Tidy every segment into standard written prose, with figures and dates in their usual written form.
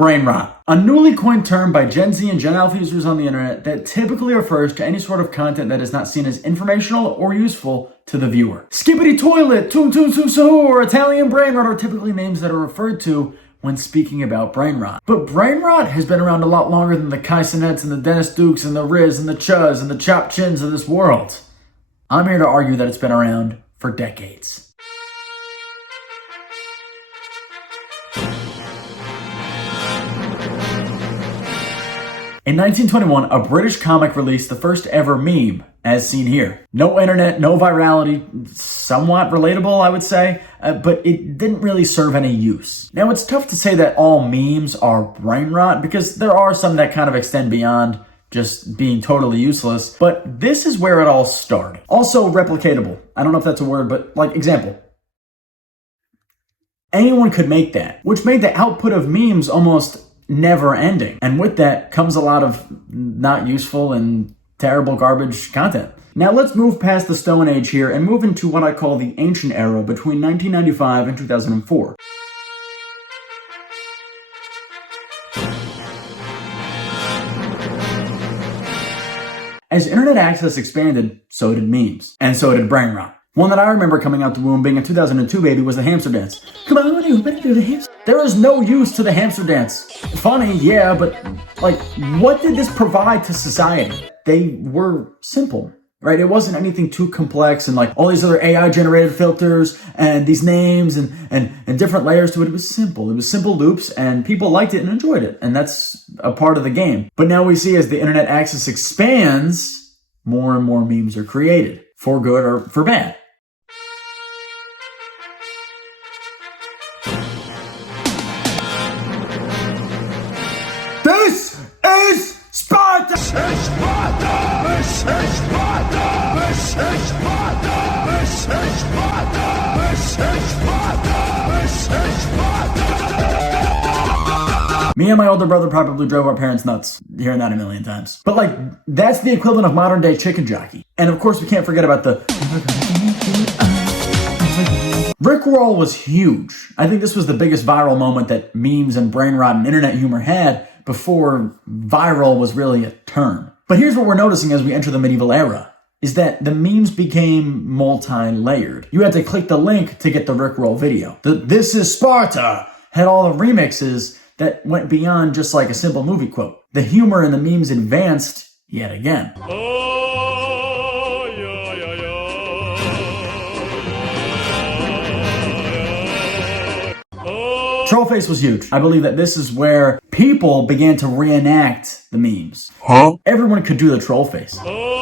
Brainrot, a newly coined term by Gen Z and Gen Alpha users on the internet that typically refers to any sort of content that is not seen as informational or useful to the viewer. Skibbity toilet, toom toom toom so, or Italian brainrot are typically names that are referred to when speaking about brain rot. But brain rot has been around a lot longer than the Kai Cenats and the Dennis Dukes and the Riz and the Chuz and the Chop Chins of this world. I'm here to argue that it's been around for decades. In 1921, a British comic released the first ever meme, as seen here. No internet, no virality, somewhat relatable, I would say, but it didn't really serve any use. Now, it's tough to say that all memes are brain rot, because there are some that kind of extend beyond just being totally useless, but this is where it all started. Also, replicatable. I don't know if that's a word, but like, example. Anyone could make that, which made the output of memes almost never ending. And with that comes a lot of not useful and terrible garbage content. Now let's move past the Stone Age here and move into what I call the ancient era between 1995 and 2004. As internet access expanded, so did memes. And so did brain rot. One that I remember coming out the womb being a 2002 baby was the hamster dance. Come on, you better do the hamster. There is no use to the hamster dance. Funny, yeah, but like, what did this provide to society? They were simple, right? It wasn't anything too complex and like all these other AI generated filters and these names and different layers to it. It was simple. It was simple loops and people liked it and enjoyed it. And that's a part of the game. But now we see as the internet access expands, more and more memes are created, for good or for bad. This is Sparta! Me and my older brother probably drove our parents nuts hearing that a million times. But like, that's the equivalent of modern day chicken jockey. And of course we can't forget about the Rickroll was huge. I think this was the biggest viral moment that memes and brain rot and internet humor had before viral was really a term. But here's what we're noticing as we enter the medieval era, is that the memes became multi-layered. You had to click the link to get the Rickroll video. The This is Sparta had all the remixes that went beyond just like a simple movie quote. The humor in the memes advanced yet again. Trollface was huge. I believe that this is where people began to reenact the memes. Everyone could do the trollface.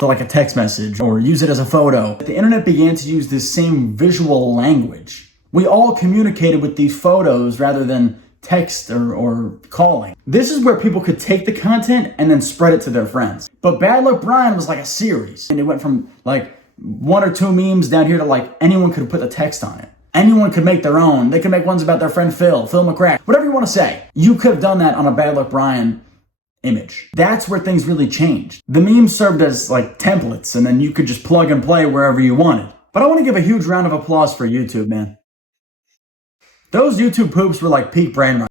So like a text message or use it as a photo. The internet began to use this same visual language. We all communicated with these photos rather than text or calling. This is where people could take the content and then spread it to their friends. But Bad Luck Brian was like a series. And it went from like 1 or 2 memes down here to like anyone could put the text on it. Anyone could make their own. They could make ones about their friend Phil McCrack, whatever you want to say. You could have done that on a Bad Luck Brian image. That's where things really changed. The memes served as like templates and then you could just plug and play wherever you wanted. But I want to give a huge round of applause for YouTube, man. Those YouTube poops were like peak brain rot.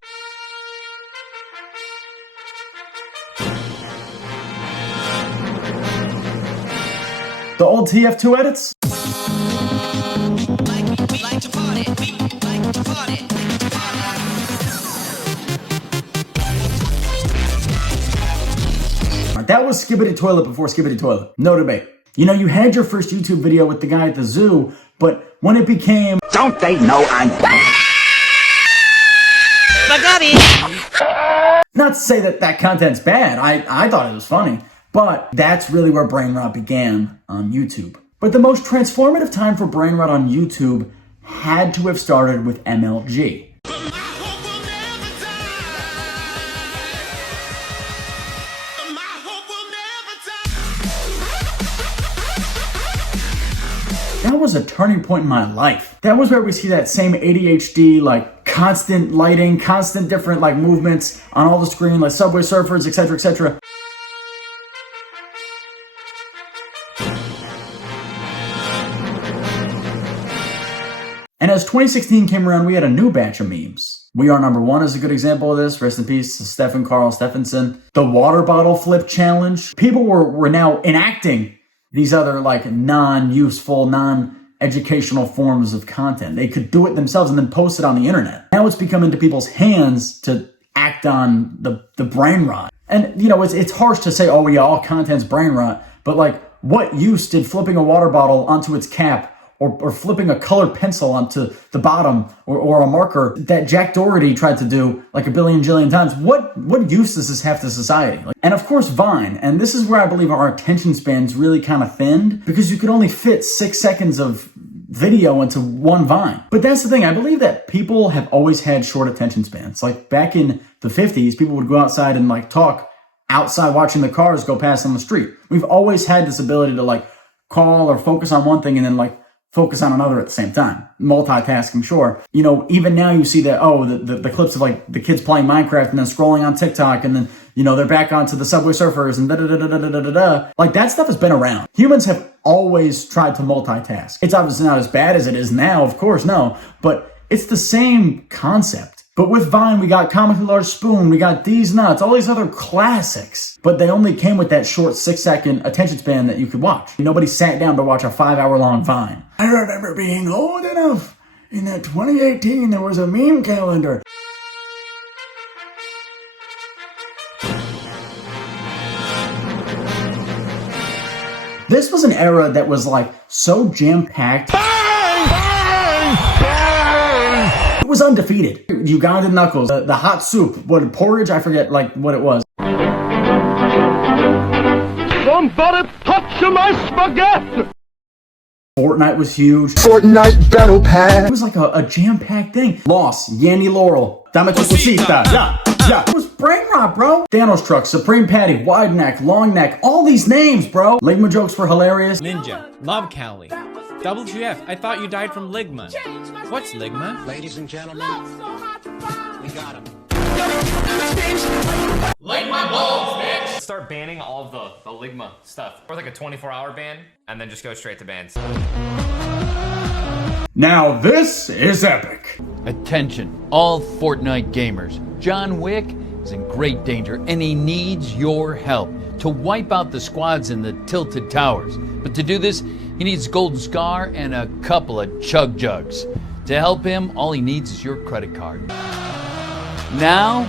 The old TF2 edits? That was Skibbity Toilet before Skibbity Toilet. No debate. You know, you had your first YouTube video with the guy at the zoo, but when it became... Don't they know I'm... Not to say that that content's bad. I thought it was funny. But that's really where brain rot began on YouTube. But the most transformative time for brain rot on YouTube had to have started with MLG. That was a turning point in my life. That was where we see that same ADHD, like constant lighting, constant different like movements on all the screen, like Subway Surfers, etc., etc. And as 2016 came around, we had a new batch of memes. We Are Number One is a good example of this. Rest in peace to Stephen Carl Stephenson. The water bottle flip challenge. People were now enacting these other like non-useful, non-educational forms of content. They could do it themselves and then post it on the internet. Now it's become into people's hands to act on the brain rot. And you know, it's harsh to say, oh yeah, all content's brain rot, but like what use did flipping a water bottle onto its cap or flipping a colored pencil onto the bottom or a marker that Jack Doherty tried to do like a billion jillion times? What use does this have to society? And of course, Vine. And this is where I believe our attention spans really kind of thinned, because you could only fit 6 seconds of video into one Vine. But that's the thing. I believe that people have always had short attention spans. Like back in the 50s, people would go outside and like talk outside watching the cars go past on the street. We've always had this ability to like call or focus on one thing and then like focus on another at the same time. Multitasking, sure. You know, even now you see that, the clips of like the kids playing Minecraft and then scrolling on TikTok and then, you know, they're back onto the Subway Surfers and da-da-da-da-da-da-da. Like that stuff has been around. Humans have always tried to multitask. It's obviously not as bad as it is now, of course, no, but it's the same concept. But with Vine, we got Comically Large Spoon, we got These Nuts, all these other classics. But they only came with that short 6-second attention span that you could watch. Nobody sat down to watch a 5-hour-long Vine. I remember being old enough. In that 2018, there was a meme calendar. This was an era that was like so jam-packed. It was undefeated. Ugandan knuckles, the hot soup, porridge, I forget like what it was. Somebody touch my spaghetti! Fortnite was huge. Fortnite Battle Pass. It was like a jam-packed thing. Loss, Yanni Laurel, Dame tu cosita, yeah. It was Brainrot, bro. Thanos Truck, Supreme Patty, Wide Neck, Long Neck, all these names, bro. Ligma jokes were hilarious. Ninja, Love Cali, WTF, I thought you died from Ligma. What's Ligma? Ladies and gentlemen, we got him. Light my balls, bitch! Start banning all of the Ligma stuff. Or like a 24-hour ban, and then just go straight to bans. Now this is epic. Attention, all Fortnite gamers. John Wick is in great danger, and he needs your help to wipe out the squads in the Tilted Towers. But to do this, he needs Golden Scar and a couple of Chug Jugs. To help him, all he needs is your credit card. Now,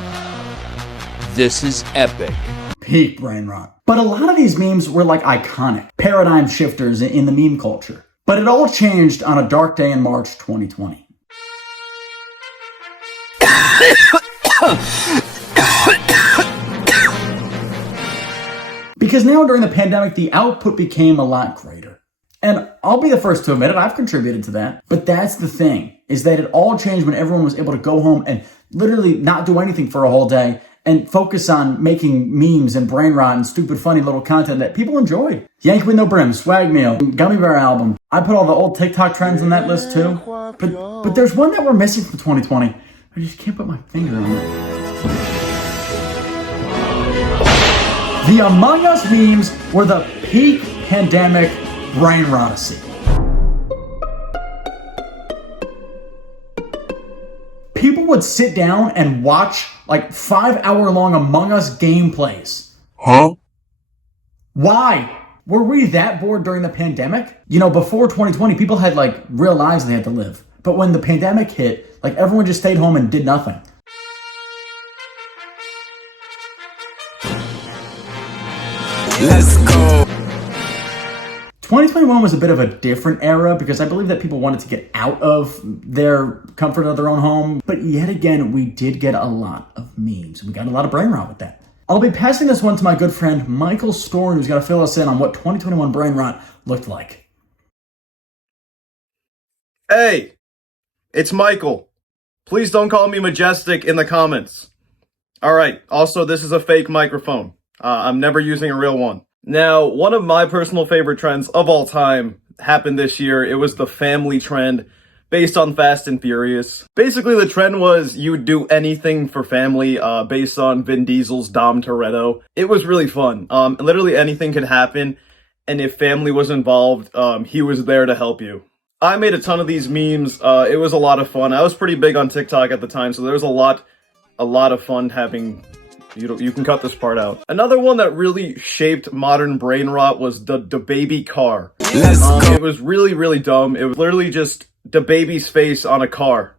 this is epic. Peak Brainrot. But a lot of these memes were like iconic paradigm shifters in the meme culture. But it all changed on a dark day in March 2020. Because now during the pandemic, the output became a lot greater. And I'll be the first to admit it, I've contributed to that. But that's the thing, is that it all changed when everyone was able to go home and literally not do anything for a whole day and focus on making memes and brainrot and stupid, funny little content that people enjoyed. Yank with No Brim, Swag Meal, Gummy Bear Album. I put all the old TikTok trends on that list too. But there's one that we're missing from 2020. I just can't put my finger on it. The Among Us memes were the peak pandemic brainrotacy. People would sit down and watch like 5-hour-long Among Us gameplays. Huh? Why? Were we that bored during the pandemic? You know, before 2020, people had like real lives they had to live. But when the pandemic hit, like everyone just stayed home and did nothing. Let's go. 2021 was a bit of a different era because I believe that people wanted to get out of their comfort of their own home. But yet again, we did get a lot of memes. We got a lot of brain rot with that. I'll be passing this one to my good friend Michael Storn, who's going to fill us in on what 2021 brain rot looked like. Hey, it's Michael. Please don't call me Majestic in the comments. Alright, also this is a fake microphone. I'm never using a real one. Now, one of my personal favorite trends of all time happened this year. It was the family trend based on Fast and Furious. Basically, the trend was you would do anything for family based on Vin Diesel's Dom Toretto. It was really fun. Literally anything could happen, and if family was involved, he was there to help you. I made a ton of these memes. It was a lot of fun. I was pretty big on TikTok at the time, so there was a lot of fun having. You can cut this part out. Another one that really shaped modern brain rot was the baby car. It was really, really dumb. It was literally just the baby's face on a car.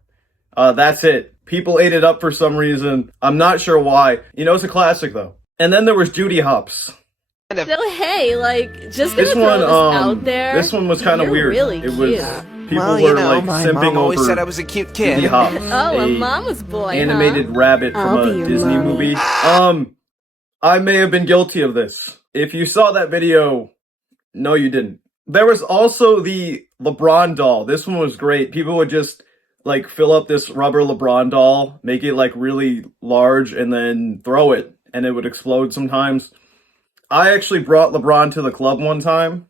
That's it. People ate it up for some reason. I'm not sure why. You know, it's a classic though. And then there was Judy Hops. So hey, like, just gonna This throw one, this out there. this one was kind of You're weird. really It was cute. people Well, were you know, like my simping mom always over said I was a cute kid. Judy Hops, Oh, a mama's boy, animated rabbit from I'll be a your Disney mommy. movie. I may have been guilty of this. If you saw that video, no, you didn't. There was also the LeBron doll. This one was great. People would just like fill up this rubber LeBron doll, make it like really large, and then throw it, and it would explode sometimes. I actually brought LeBron to the club one time.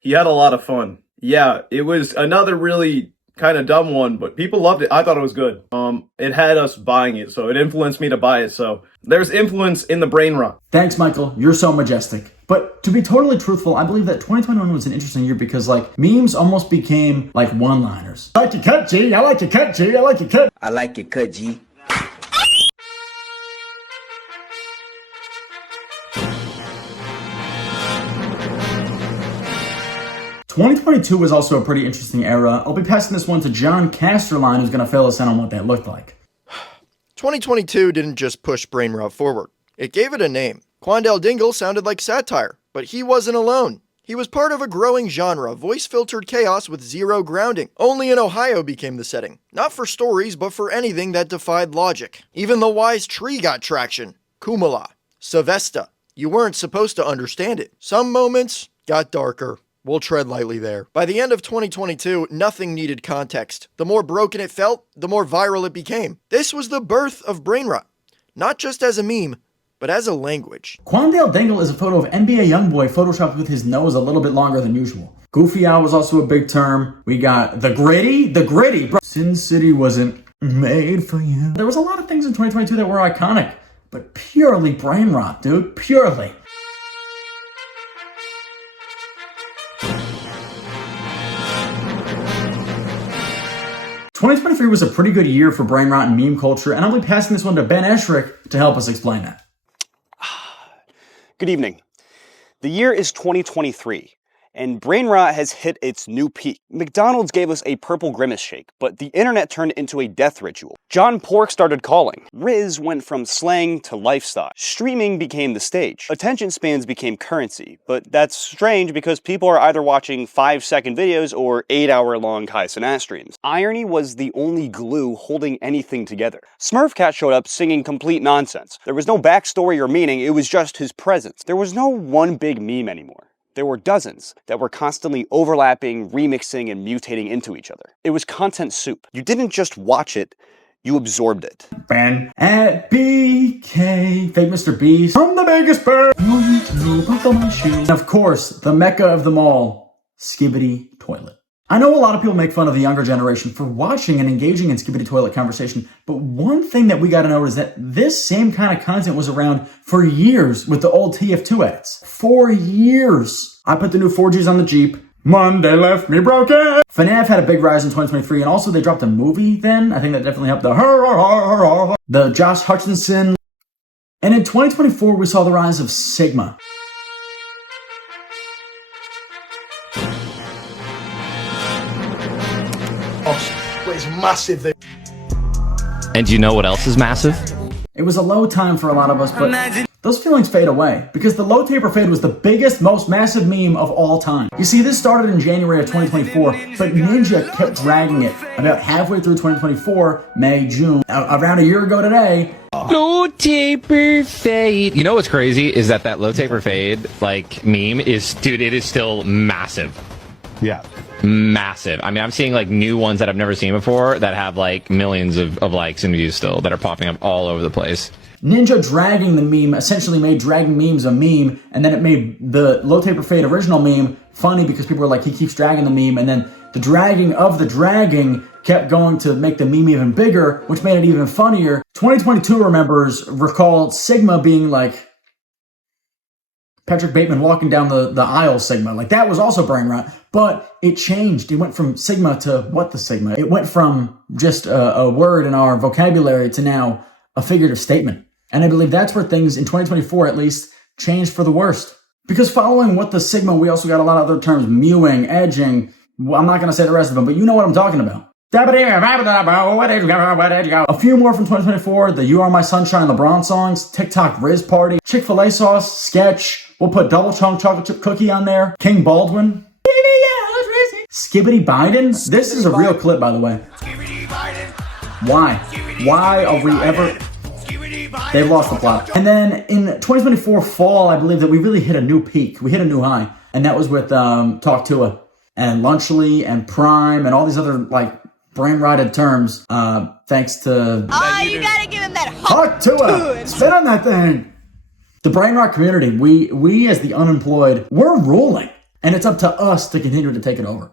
He had a lot of fun. Yeah, it was another really kind of dumb one, but people loved it. I thought it was good. It had us buying it, so it influenced me to buy it. So there's influence in the brain rot. Thanks, Michael. You're so majestic. But to be totally truthful, I believe that 2021 was an interesting year because, like, memes almost became like one-liners. I like your cut, G. I like your cut, G. I like your cut. I like your cut, G. 2022 was also a pretty interesting era. I'll be passing this one to John Casterline, who's going to fill us in on what that looked like. 2022 didn't just push Brainrot forward. It gave it a name. Quandale Dingle sounded like satire, but he wasn't alone. He was part of a growing genre, voice-filtered chaos with zero grounding. Only in Ohio became the setting. Not for stories, but for anything that defied logic. Even the wise tree got traction. Kumala. Savesta. You weren't supposed to understand it. Some moments got darker. We'll tread lightly there. By the end of 2022, nothing needed context. The more broken it felt, the more viral it became. This was the birth of Brainrot. Not just as a meme, but as a language. Quandale Dingle is a photo of NBA Youngboy photoshopped with his nose a little bit longer than usual. Goofy Owl was also a big term. We got the gritty, bro. Sin City wasn't made for you. There was a lot of things in 2022 that were iconic, but purely brain rot, dude, purely. "2023 was a pretty good year for brain rot and meme culture, and I'll be passing this one to Ben Eschrick to help us explain that." Good evening. The year is 2023, and brain rot has hit its new peak. McDonald's gave us a purple grimace shake, but the internet turned into a death ritual. John Pork started calling. Riz went from slang to lifestyle. Streaming became the stage. Attention spans became currency, but that's strange because people are either watching 5-second videos or 8-hour-long Kai Cenat streams. Irony was the only glue holding anything together. Smurfcat showed up singing complete nonsense. There was no backstory or meaning, it was just his presence. There was no one big meme anymore. There were dozens that were constantly overlapping, remixing, and mutating into each other. It was content soup. You didn't just watch it, you absorbed it. Ben at BK, fake Mr. Beast, I'm the biggest bird. And of course, the mecca of them all, Skibbity Toilet. I know a lot of people make fun of the younger generation for watching and engaging in Skibbity Toilet conversation, but one thing that we gotta know is that this same kind of content was around for years with the old TF2 edits. 4 years. I put the new 4Gs on the Jeep. Monday left me broken. FNAF had a big rise in 2023, and also they dropped a movie then. I think that definitely helped the Josh Hutchinson. And in 2024, we saw the rise of Sigma. It's massive. And do you know what else is massive? It was a low time for a lot of us, but those feelings fade away because the low taper fade was the biggest, most massive meme of all time. You see, this started in January of 2024, but Ninja kept dragging it. About halfway through 2024, May, June, around a year ago today. Low taper fade. You know what's crazy is that low taper fade, like, meme is, dude, it is still massive. Yeah. Massive. I mean, I'm seeing like new ones that I've never seen before that have like millions of likes and views still that are popping up all over the place. Ninja dragging the meme essentially made dragging memes a meme, and then it made the low taper fade original meme funny because people were like, he keeps dragging the meme, and then the dragging of the dragging kept going to make the meme even bigger, which made it even funnier. 2022 recall Sigma being like, Patrick Bateman walking down the aisle Sigma. Like, that was also brain rot, but it changed. It went from Sigma to what the Sigma? It went from just a word in our vocabulary to now a figurative statement. And I believe that's where things, in 2024 at least, changed for the worst. Because following what the Sigma, we also got a lot of other terms, mewing, edging. Well, I'm not going to say the rest of them, but you know what I'm talking about. A few more from 2024, the You Are My Sunshine LeBron songs, TikTok Riz Party, Chick-fil-A sauce, Sketch, we'll put Double Chunk Chocolate Chip Cookie on there, King Baldwin, Skibbity Biden. This is a real clip, by the way. Why? Why are we ever... They've lost the plot. And then in 2024 fall, I believe that we really hit a new peak. We hit a new high. And that was with Talk Tua and Lunchly and Prime and all these other, like, brain-rotted terms, thanks to... Oh, you gotta give him that Talk Tua! Spit on that thing! The brain rot community, we as the unemployed, we're ruling. And it's up to us to continue to take it over.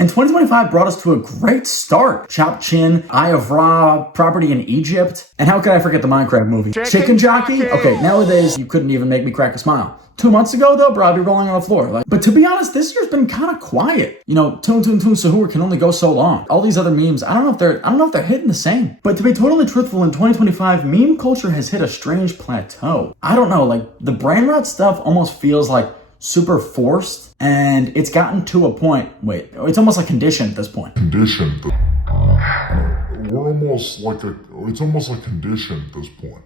And 2025 brought us to a great start. Chopped Chin, Eye of Ra, Property in Egypt, and how could I forget the Minecraft movie? Chicken Jockey? Okay, nowadays you couldn't even make me crack a smile. 2 months ago though, bro, I'd be rolling on the floor. But to be honest, this year's been kind of quiet. You know, Toon Sahur can only go so long. All these other memes, I don't know if they're hitting the same. But to be totally truthful, in 2025, meme culture has hit a strange plateau. I don't know, like the brain rot stuff almost feels like super forced, and it's gotten to a point, it's almost like conditioned at this point. Conditioned. It's almost like conditioned at this point.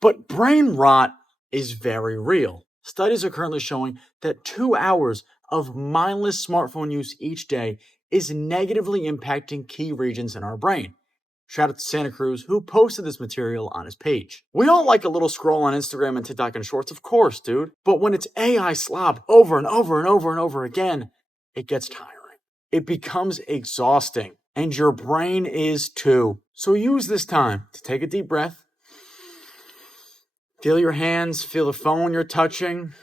But brain rot is very real. Studies are currently showing that 2 hours of mindless smartphone use each day is negatively impacting key regions in our brain. Shout out to Santa Cruz, who posted this material on his page. We all like a little scroll on Instagram and TikTok and Shorts, of course, dude. But when it's AI slop over and over and over and over again, it gets tiring. It becomes exhausting. And your brain is too. So use this time to take a deep breath. Feel your hands, feel the phone you're touching,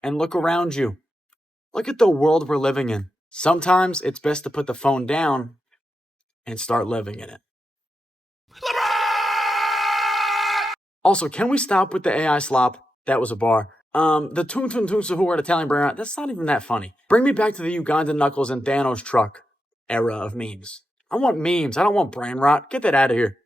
and look around you. Look at the world we're living in. Sometimes it's best to put the phone down and start living in it. Also, can we stop with the AI slop? That was a bar. The Toon Sahur at Italian brain rot, that's not even that funny. Bring me back to the Ugandan Knuckles and Thanos truck era of memes. I want memes. I don't want brain rot. Get that out of here.